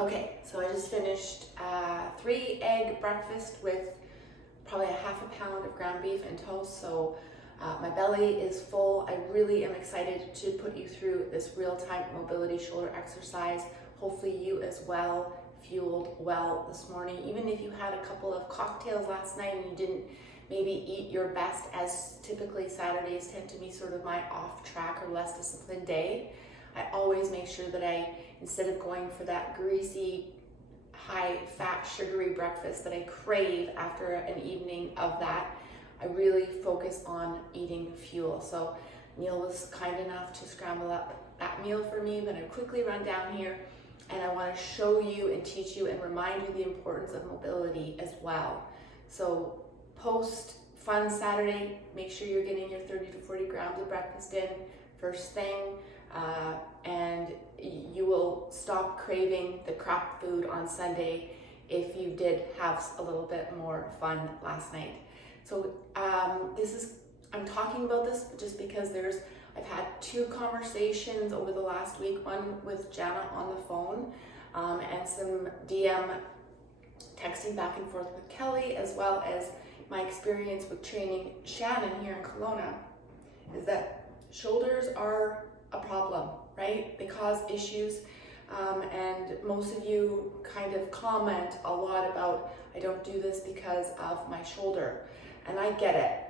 Okay, so I just finished a 3-egg breakfast with probably a half a pound of ground beef and toast, so my belly is full. I really am excited to put you through this real-time mobility shoulder exercise. Hopefully you as well fueled well this morning. Even if you had a couple of cocktails last night and you didn't maybe eat your best, as typically Saturdays tend to be sort of my off track or less disciplined day, I always make sure that instead of going for that greasy, high fat, sugary breakfast that I crave after an evening of that, I really focus on eating fuel. So Neil was kind enough to scramble up that meal for me, but I quickly run down here and I want to show you and teach you and remind you the importance of mobility as well. So post fun Saturday, make sure you're getting your 30 to 40 grams of breakfast in first thing, and you will stop craving the crap food on Sunday if you did have a little bit more fun last night. So I'm talking about this just because I've had 2 conversations over the last week, one with Jana on the phone, and some DM texting back and forth with Kelly, as well as my experience with training Shannon here in Kelowna, is that shoulders are a problem, right? They cause issues, and most of you kind of comment a lot about, I don't do this because of my shoulder. And I get it.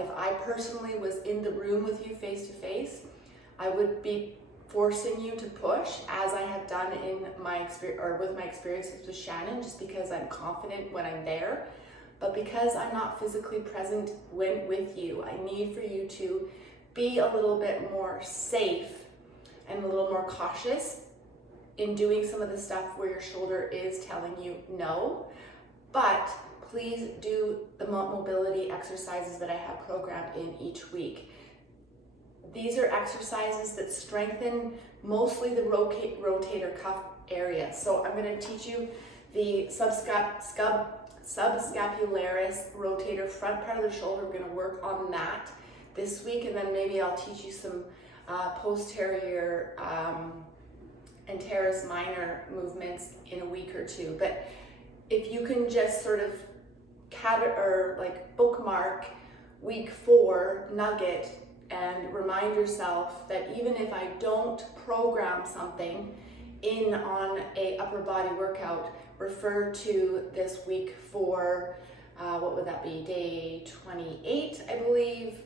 If I personally was in the room with you face to face, I would be forcing you to push, as I have done in my experience, or with my experiences with Shannon, just because I'm confident when I'm there. But because I'm not physically present with you, I need for you to be a little bit more safe and a little more cautious in doing some of the stuff where your shoulder is telling you no. But please do the mobility exercises that I have programmed in each week. These are exercises that strengthen mostly the rotator cuff area. So I'm going to teach you the subscapularis rotator front part of the shoulder. We're going to work on that this week, and then maybe I'll teach you some posterior and teres minor movements in a week or 2. But if you can just sort of bookmark week 4 nugget and remind yourself that even if I don't program something in on a upper body workout, refer to this week 4, what would that be, day 28, I believe,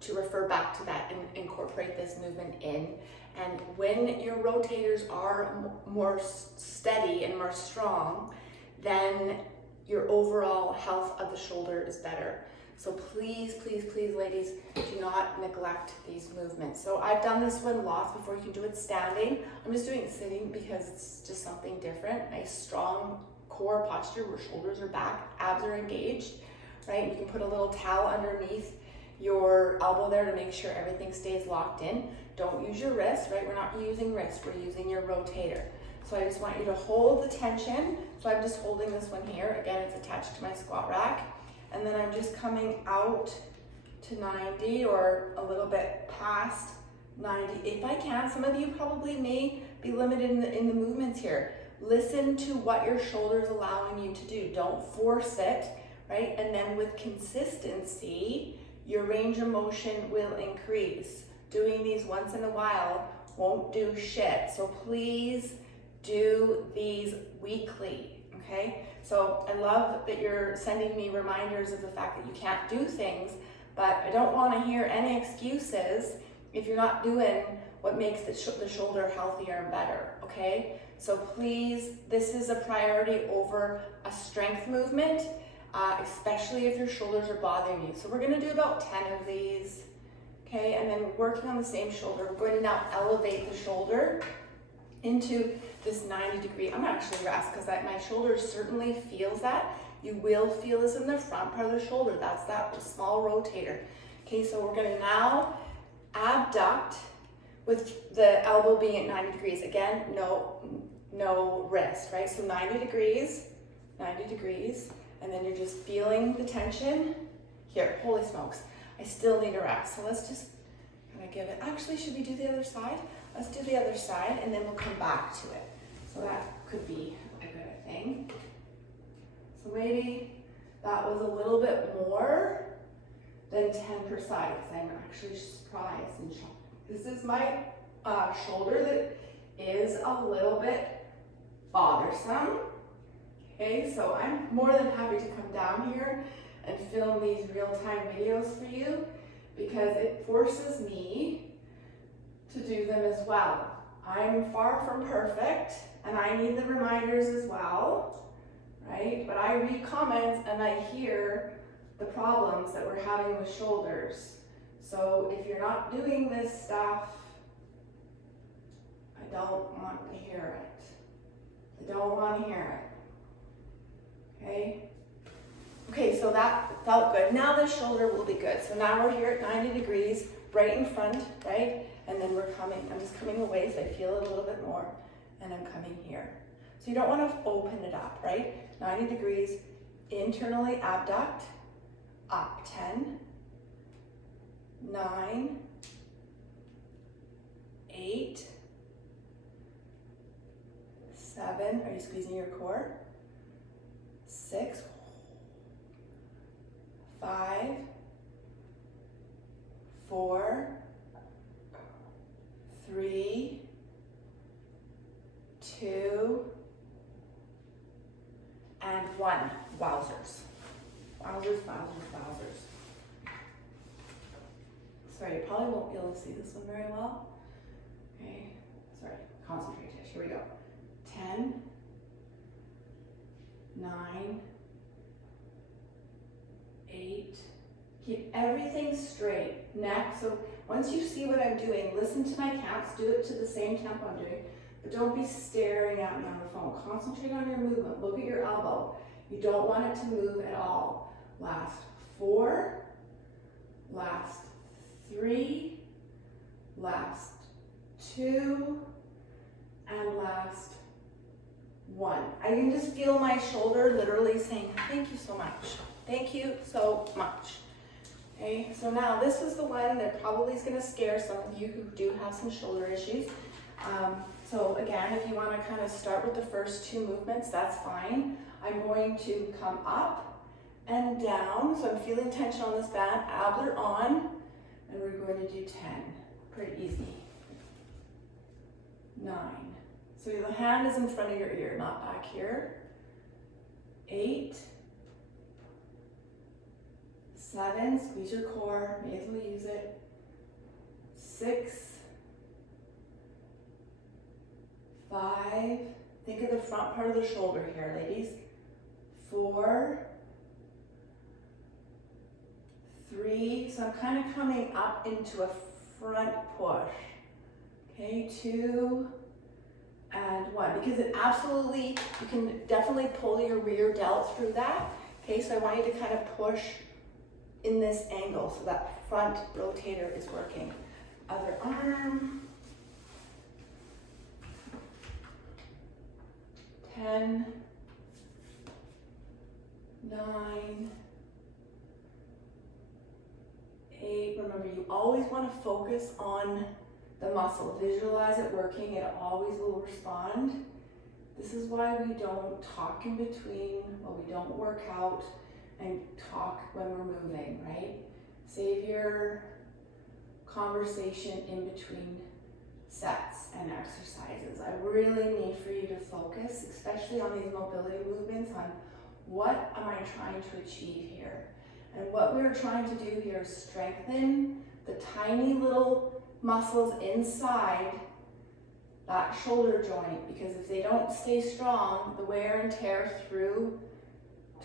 to refer back to that and incorporate this movement in. And when your rotators are more steady and more strong, then your overall health of the shoulder is better. So please, please, please, ladies, do not neglect these movements. So I've done this one lots before. You can do it standing. I'm just doing it sitting because it's just something different. Nice strong core posture where shoulders are back, abs are engaged, right? You can put a little towel underneath your elbow there to make sure everything stays locked in. Don't use your wrist, right? We're not using wrist, we're using your rotator. So I just want you to hold the tension. So I'm just holding this one here. Again, it's attached to my squat rack. And then I'm just coming out to 90 or a little bit past 90. If I can, some of you probably may be limited in the movements here. Listen to what your shoulder is allowing you to do. Don't force it, right? And then with consistency, your range of motion will increase. Doing these once in a while won't do shit. So please do these weekly, okay? So I love that you're sending me reminders of the fact that you can't do things, but I don't want to hear any excuses if you're not doing what makes the shoulder healthier and better, okay? So please, this is a priority over a strength movement, especially if your shoulders are bothering you. So we're going to do about 10 of these, okay? And then working on the same shoulder, we're going to now elevate the shoulder into this 90-degree. I'm actually rest because my shoulder certainly feels that. You will feel this in the front part of the shoulder. That's that small rotator. Okay, so we're going to now abduct with the elbow being at 90 degrees. Again, no wrist, right? So 90 degrees, and then you're just feeling the tension. Here, holy smokes, I still need a rest. So let's just kind of give it, actually, should we do the other side? Let's do the other side and then we'll come back to it. So So that could be a good thing. So maybe that was a little bit more than 10 per side, because I'm actually surprised and shocked. This is my shoulder that is a little bit bothersome. Okay, so I'm more than happy to come down here and film these real-time videos for you, because it forces me to do them as well. I'm far from perfect, and I need the reminders as well, right? But I read comments and I hear the problems that we're having with shoulders. So if you're not doing this stuff, I don't want to hear it. I don't want to hear it. Okay? Okay, so that felt good. Now the shoulder will be good. So now we're here at 90 degrees, right in front, right? And then I'm just coming away so I feel it a little bit more, and I'm coming here. So you don't want to open it up, right? 90 degrees, internally abduct, up, 10, 9, 8, 7, are you squeezing your core? 6, 5, 4, 3, 2, and 1. Wowzers. Wowzers, wowzers, wowzers. Sorry, you probably won't be able to see this one very well. Okay, sorry, concentrate, Tish. Here we go. 10, 9, 8. Keep everything straight. Neck, so once you see what I'm doing, listen to my counts, do it to the same tempo I'm doing, but don't be staring at me on the phone. Concentrate on your movement. Look at your elbow. You don't want it to move at all. Last 4, last 3, last 2, and last 1. I can just feel my shoulder literally saying, thank you so much. Thank you so much. Okay, so now this is the one that probably is going to scare some of you who do have some shoulder issues. So again, if you want to kind of start with the first 2 movements, that's fine. I'm going to come up and down. So I'm feeling tension on this band, abs are on, and we're going to do 10. Pretty easy. 9. So the hand is in front of your ear, not back here. 8. 7, squeeze your core, may as well use it. 6, 5, think of the front part of the shoulder here, ladies. 4, 3, so I'm kind of coming up into a front push. Okay, 2, and 1, because it absolutely, you can definitely pull your rear delt through that. Okay, so I want you to kind of push in this angle so that front rotator is working. Other arm. 10, 9, 8. Remember, you always want to focus on the muscle. Visualize it working. It always will respond. This is why we don't talk in between, well, we don't work out and talk when we're moving, right? Save your conversation in between sets and exercises. I really need for you to focus, especially on these mobility movements, on what am I trying to achieve here? And what we're trying to do here is strengthen the tiny little muscles inside that shoulder joint, because if they don't stay strong, the wear and tear through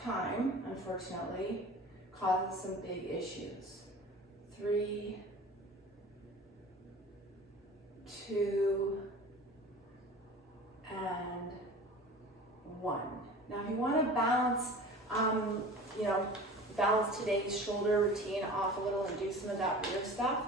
time, unfortunately, causes some big issues. 3, 2, and 1. Now, if you want to balance, balance today's shoulder routine off a little and do some of that rear stuff,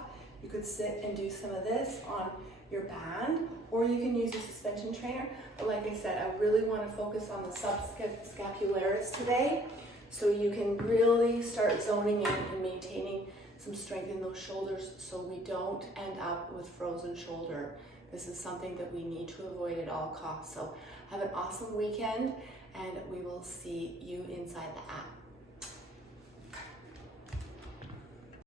you could sit and do some of this on your band, or you can use a suspension trainer. But like I said, I really want to focus on the subscapularis today, so you can really start zoning in and maintaining some strength in those shoulders so we don't end up with frozen shoulder This is something that we need to avoid at all costs. So have an awesome weekend, and we will see you inside the app.